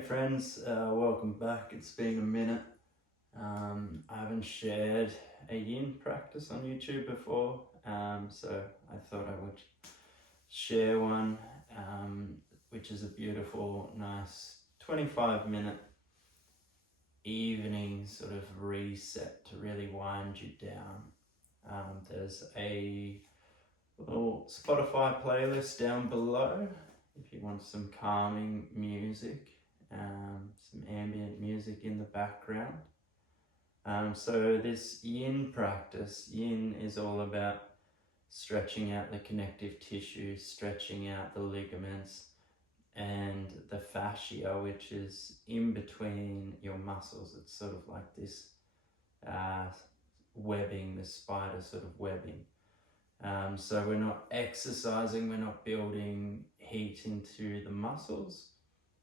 Hey friends, welcome back. It's been a minute. I haven't shared a yin practice on YouTube before, so I thought I would share one, which is a beautiful, nice 25-minute evening sort of reset to really wind you down. There's a little Spotify playlist down below if you want some calming music. Some ambient music in the background. So this yin practice, yin is all about stretching out the connective tissue, stretching out the ligaments and the fascia, which is in between your muscles. It's sort of like this webbing, the spider sort of webbing. So we're not exercising, we're not building heat into the muscles.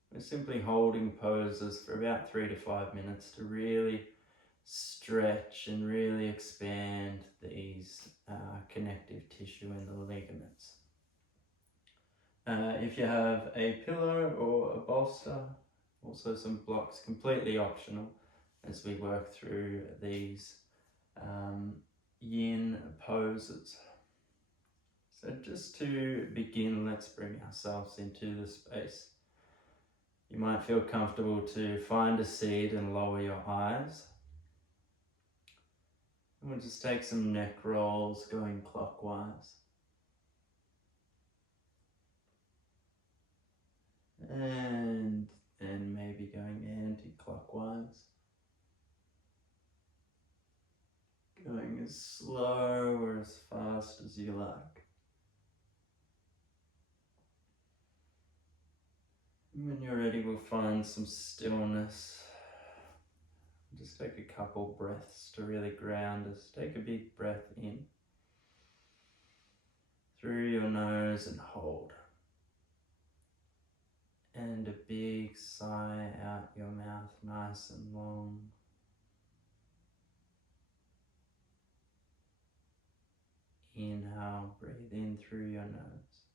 We're simply holding poses for about 3 to 5 minutes to really stretch and really expand these connective tissue and the ligaments. If you have a pillow or a bolster, also some blocks, completely optional as we work through these yin poses. So just to begin, let's bring ourselves into the space. You might feel comfortable to find a seat and lower your eyes. And we'll just take some neck rolls going clockwise. And maybe going anti-clockwise. Going as slow or as fast as you like. When you're ready, we'll find some stillness. Just take a couple breaths to really ground us. Take a big breath in through your nose and hold. And a big sigh out your mouth, nice and long. Inhale, breathe in through your nose.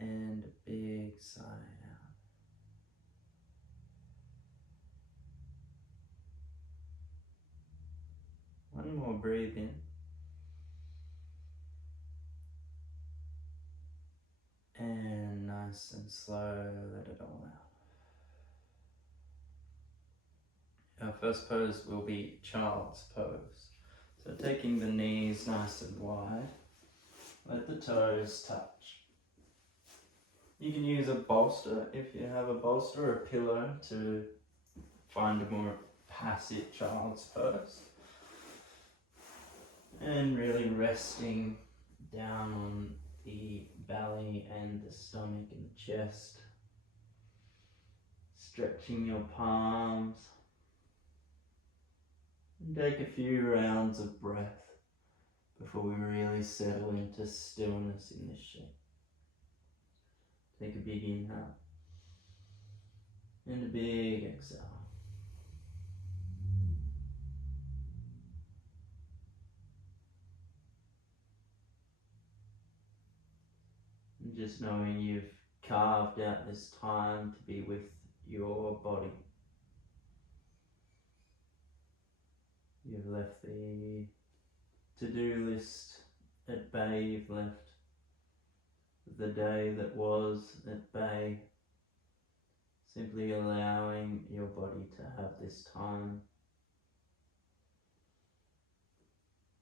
And a big sigh out. One more, breathe in. And nice and slow, let it all out. Our first pose will be child's pose. So taking the knees nice and wide, let the toes touch. You can use a bolster if you have a bolster or a pillow to find a more passive child's pose. And really resting down on the belly and the stomach and the chest. Stretching your palms. And take a few rounds of breath before we really settle into stillness in this shape. Take a big inhale. And a big exhale. And just knowing you've carved out this time to be with your body. You've left the to-do list at bay, you've left the day that was at bay. Simply allowing your body to have this time.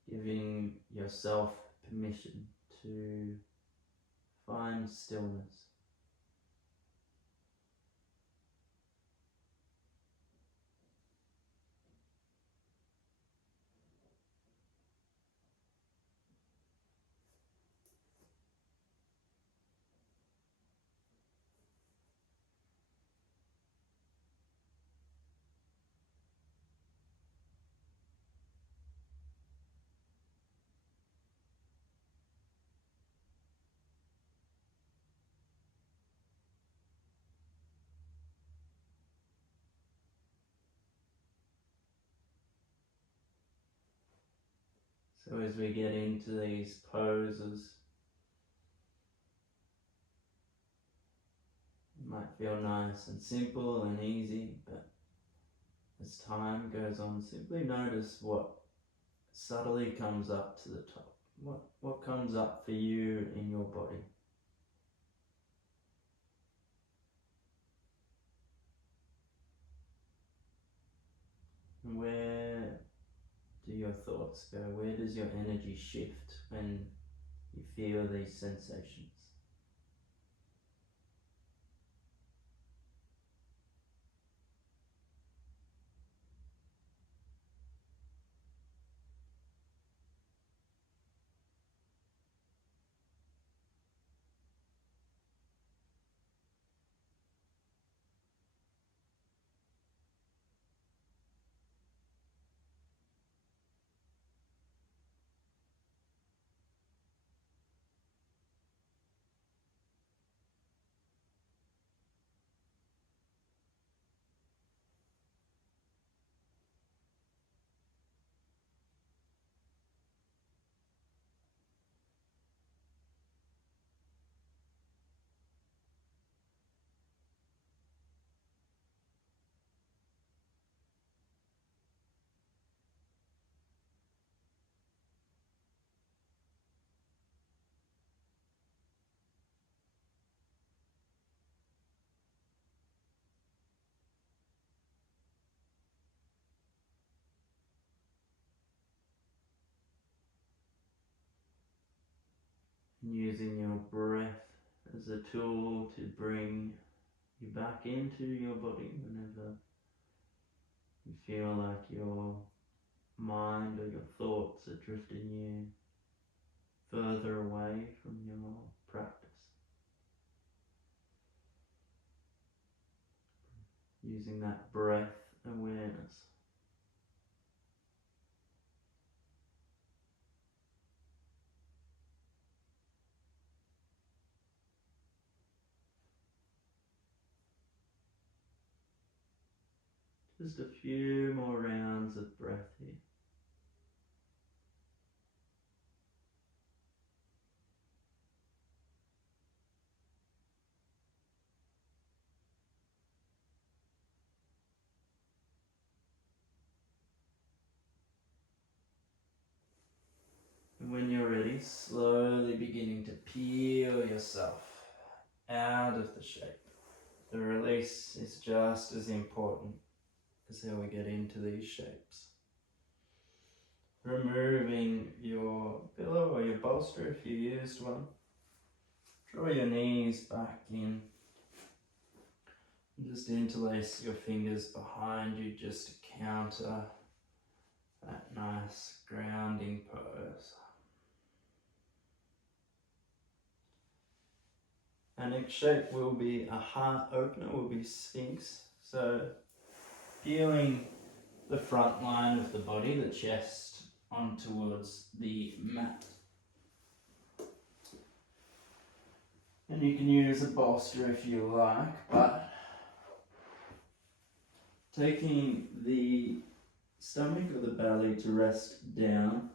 Giving yourself permission to find stillness. So as we get into these poses, might feel nice and simple and easy, but as time goes on, simply notice what subtly comes up to the top. What comes up for you in your body. And where do your thoughts go? Where does your energy shift when you feel these sensations? And using your breath as a tool to bring you back into your body whenever you feel like your mind or your thoughts are drifting you further away from your practice. Using that breath awareness. Just a few more rounds of breath here. And when you're ready, slowly beginning to peel yourself out of the shape. The release is just as important as how we get into these shapes. Removing your pillow or your bolster if you used one. Draw your knees back in. And just interlace your fingers behind you just to counter that nice grounding pose. Our next shape will be a heart opener, will be Sphinx. So peeling the front line of the body, the chest, on towards the mat. And you can use a bolster if you like, but taking the stomach or the belly to rest down,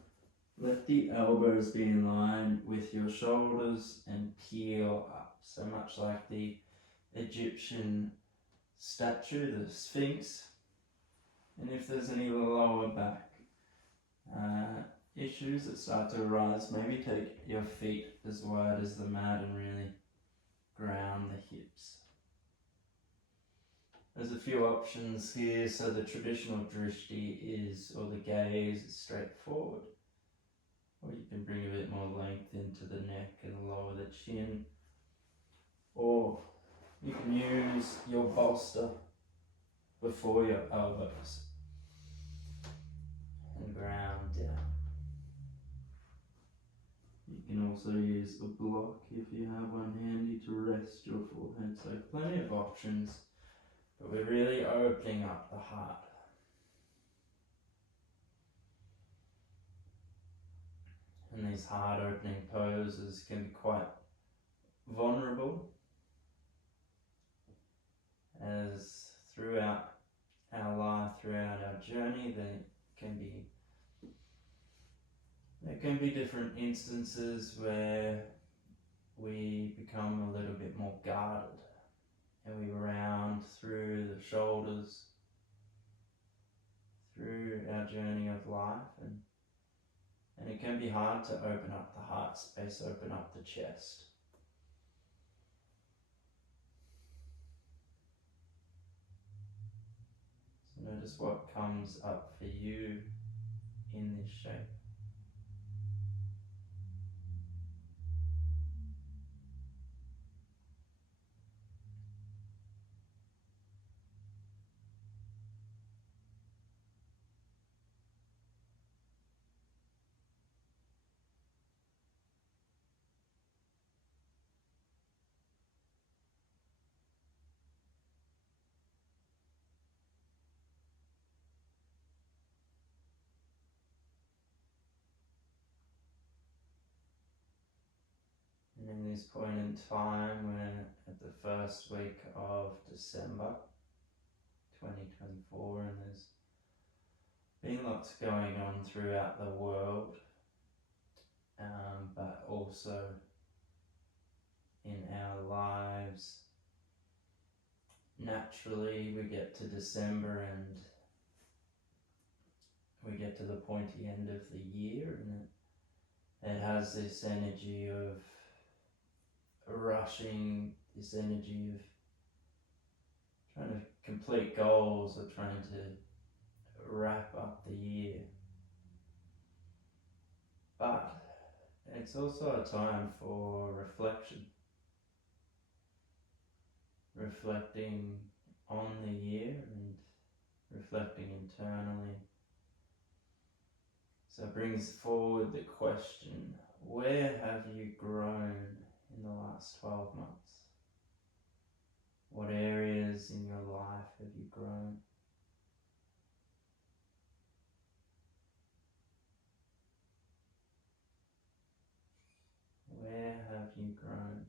let the elbows be in line with your shoulders and peel up. So much like the Egyptian statue, the Sphinx. And if there's any lower back issues that start to arise, maybe take your feet as wide as the mat and really ground the hips. There's a few options here. So the traditional drishti is, or the gaze is straight forward. Or you can bring a bit more length into the neck and lower the chin. Or you can use your bolster before your elbows and ground down. You can also use a block if you have one handy to rest your forehead. So plenty of options, but we're really opening up the heart. And these heart opening poses can be quite vulnerable, as throughout our life, throughout our journey, there can be different instances where we become a little bit more guarded and journey of life, and it can be hard to open up the heart space, open up the chest. So notice what comes up for you in this shape. And in this point in time, we're at the first week of December 2024, and there's been lots going on throughout the world, but also in our lives. Naturally, we get to December and we get to the pointy end of the year, and it has this energy of rushing, this energy of trying to complete goals or trying to wrap up the year. But it's also a time for reflection. Reflecting on the year and reflecting internally. So it brings forward the question, where have you grown in the last 12 months? What areas in your life have you grown? Where have you grown?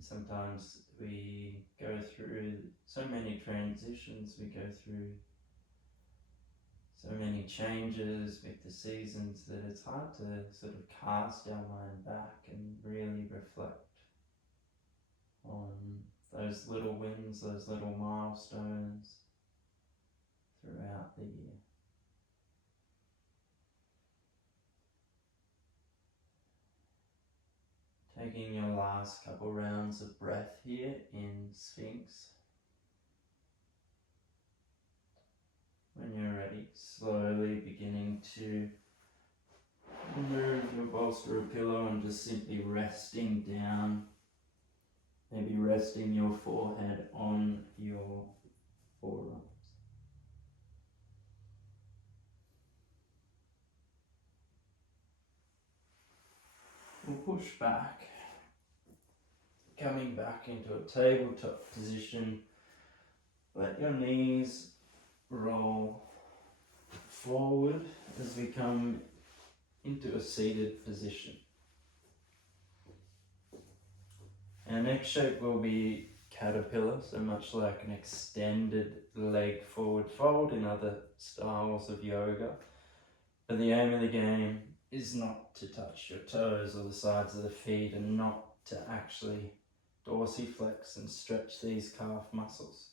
Sometimes we go through so many transitions, we go through so many changes with the seasons that it's hard to sort of cast our mind back and really reflect on those little wins, those little milestones throughout the year. Taking your last couple rounds of breath here in Sphinx. When you're ready, slowly beginning to remove your bolster or pillow and just simply resting down. Maybe resting your forehead on your forearms. We'll push back, coming back into a tabletop position. Let your knees roll forward as we come into a seated position. Our next shape will be caterpillar, so much like an extended leg forward fold in other styles of yoga. But the aim of the game is not to touch your toes or the sides of the feet, and not to actually dorsiflex and stretch these calf muscles.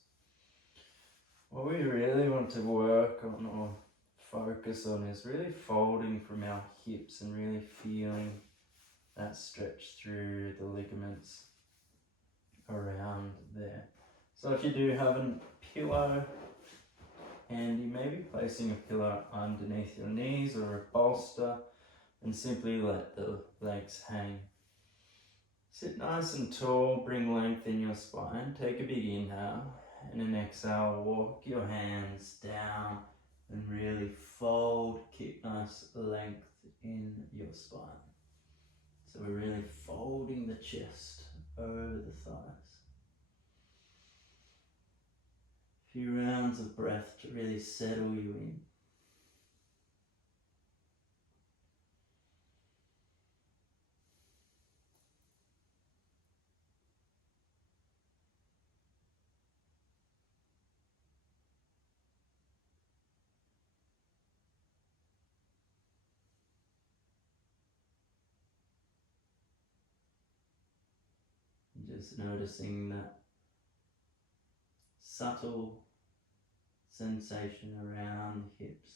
What we really want to work on or focus on is really folding from our hips and really feeling that stretch through the ligaments around there. So if you do have a pillow handy, maybe placing a pillow underneath your knees or a bolster, and simply let the legs hang. Sit nice and tall, bring length in your spine. Take a big inhale, and an exhale, walk your hands down and really fold, keep nice length in your spine. So we're really folding the chest over the thighs. A few rounds of breath to really settle you in. Just noticing that subtle sensation around the hips.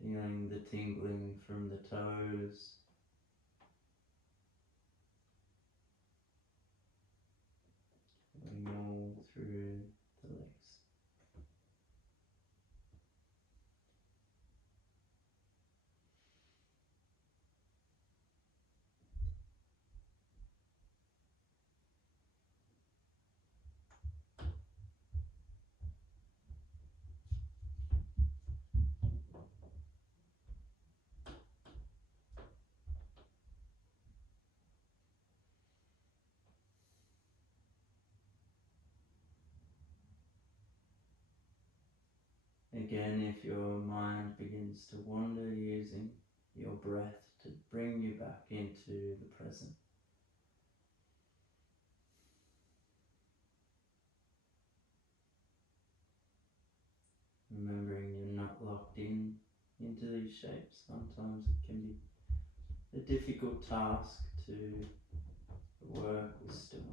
Feeling the tingling from the toes. Going all through the legs. Again, if your mind begins to wander, using your breath to bring you back into the present. Remembering you're not locked into these shapes. Sometimes it can be a difficult task to work with stillness.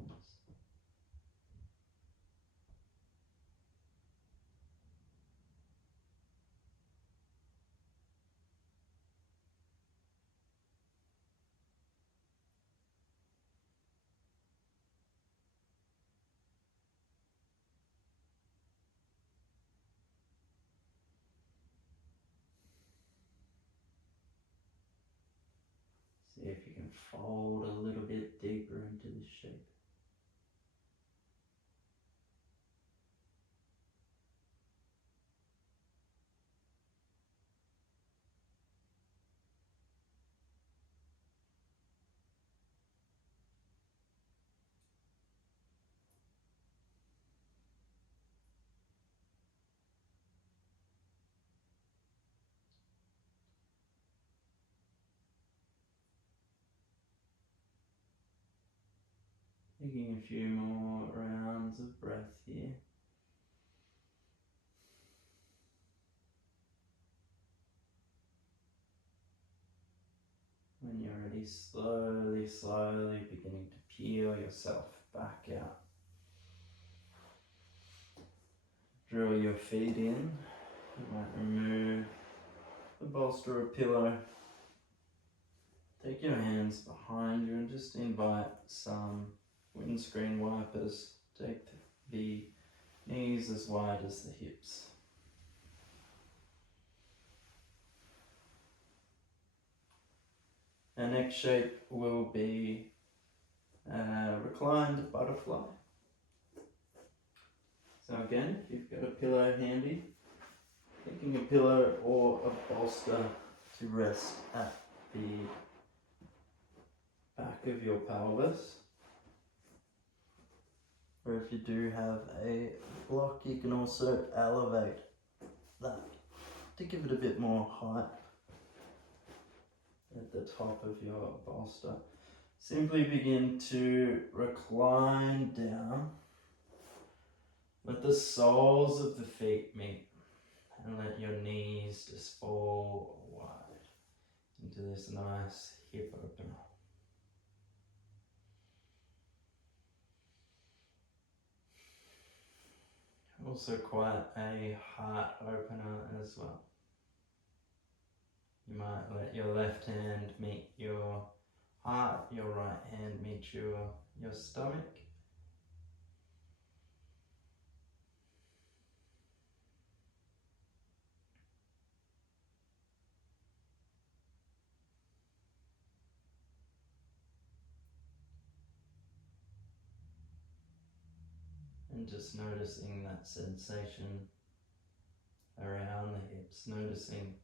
See if you can fold a little bit deeper into the shape. Taking a few more rounds of breath here. When you're ready, slowly beginning to peel yourself back out. Draw your feet in. You might remove the bolster or pillow. Take your hands behind you and just invite some windscreen wipers. Take the knees as wide as the hips. Our next shape will be a reclined butterfly. So again, if you've got a pillow handy, taking a pillow or a bolster to rest at the back of your pelvis. Or if you do have a block, you can also elevate that to give it a bit more height at the top of your bolster. Simply begin to recline down. Let the soles of the feet meet and let your knees just fall wide into this nice hip opener. Also quite a heart opener as well. You might let your left hand meet your heart, your right hand meet your stomach. And just noticing that sensation around the hips, noticing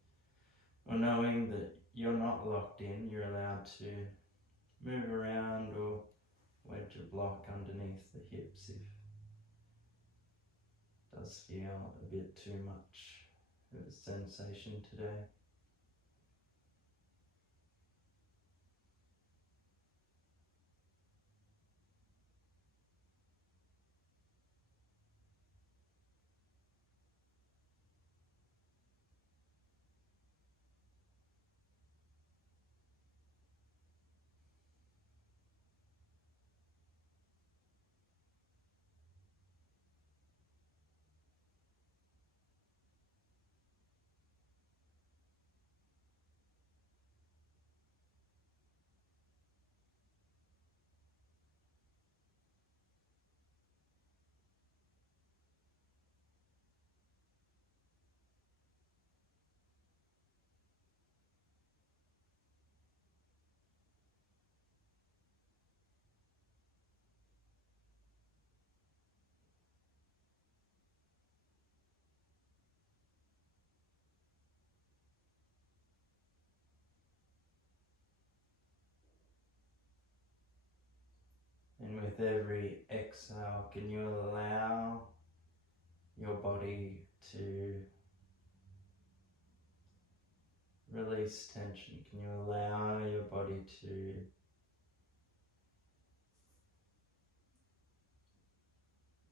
or knowing that you're not locked in, you're allowed to move around or wedge a block underneath the hips if it does feel a bit too much of a sensation today. with every exhale, can you allow your body to release tension? Can you allow your body to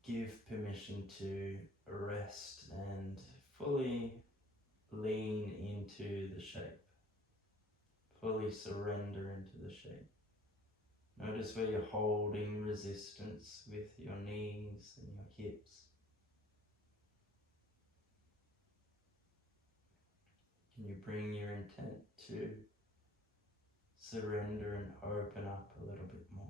give permission to rest and fully lean into the shape, fully surrender into the shape? Notice where you're holding resistance with your knees and your hips. Can you bring your intent to surrender and open up a little bit more?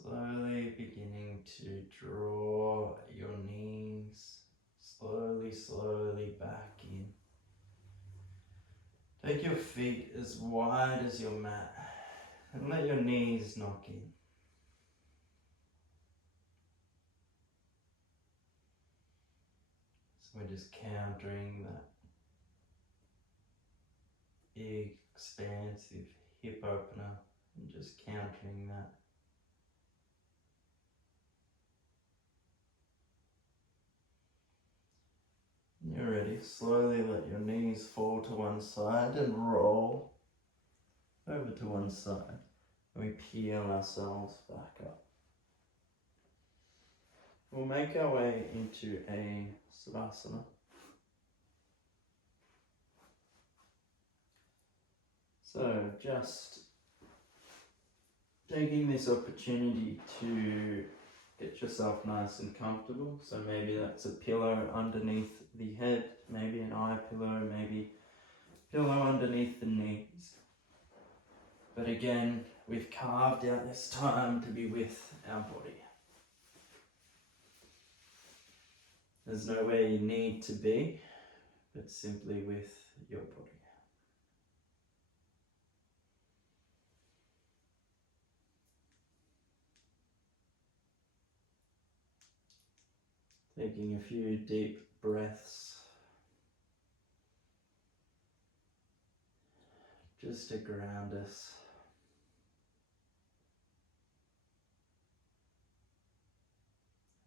Slowly beginning to draw your knees slowly back in. Take your feet as wide as your mat and let your knees knock in. So we're just countering that big expansive hip opener and just countering that. When you're ready, slowly let your knees fall to one side and roll over to one side. And we peel ourselves back up. We'll make our way into a Savasana. So just taking this opportunity to get yourself nice and comfortable. So maybe that's a pillow underneath the head, maybe an eye pillow, maybe pillow underneath the knees. But again, we've carved out this time to be with our body. There's nowhere you need to be, but simply with your body. Taking a few deep breaths just to ground us.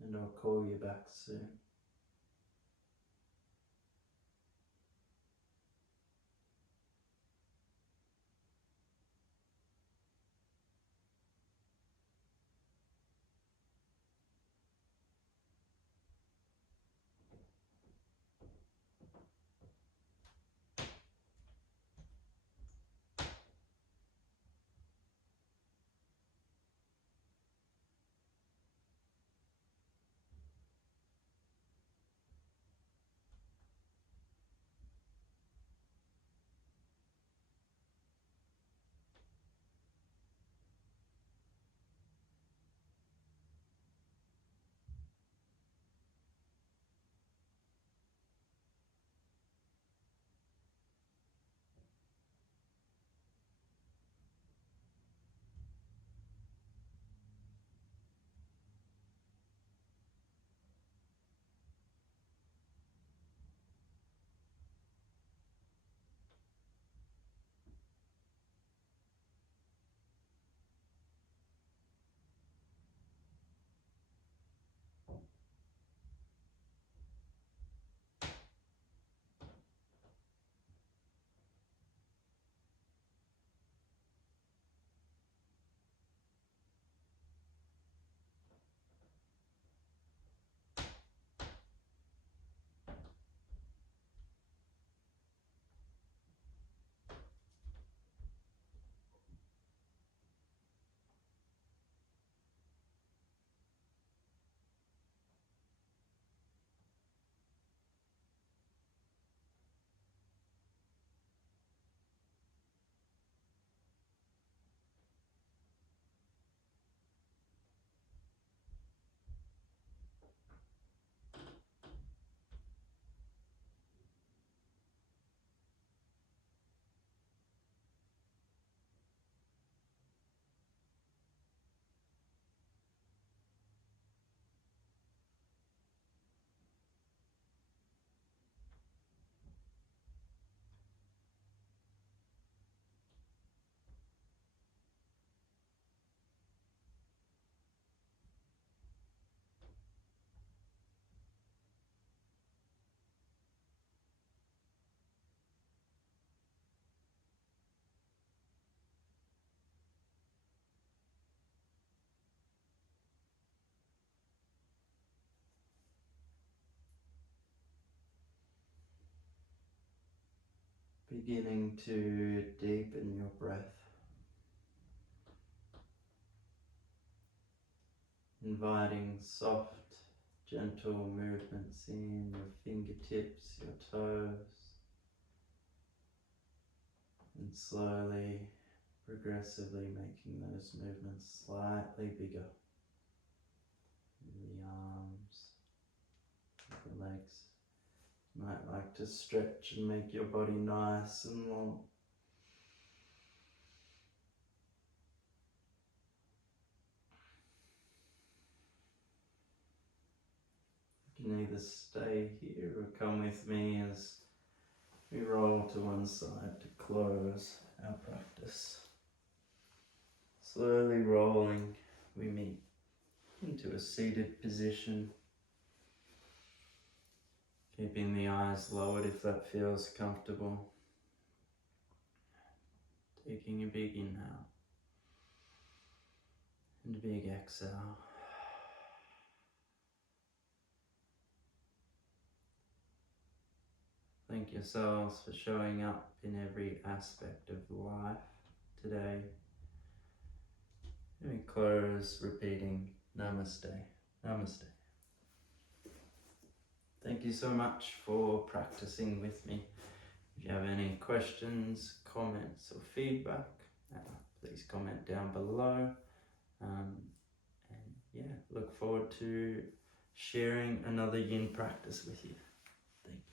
And I'll call you back soon. Beginning to deepen your breath. Inviting soft, gentle movements in your fingertips, your toes, and slowly, progressively making those movements slightly bigger. In the arms, the legs. You might like to stretch and make your body nice and long. You can either stay here or come with me as we roll to one side to close our practice. Slowly rolling, we meet into a seated position, keeping the eyes lowered if that feels comfortable. Taking a big inhale and a big exhale. Thank yourselves for showing up in every aspect of life today. And we close repeating Namaste. Namaste. Thank you so much for practicing with me. If you have any questions, comments or feedback, please comment down below. And yeah, look forward to sharing another yin practice with you. Thank you.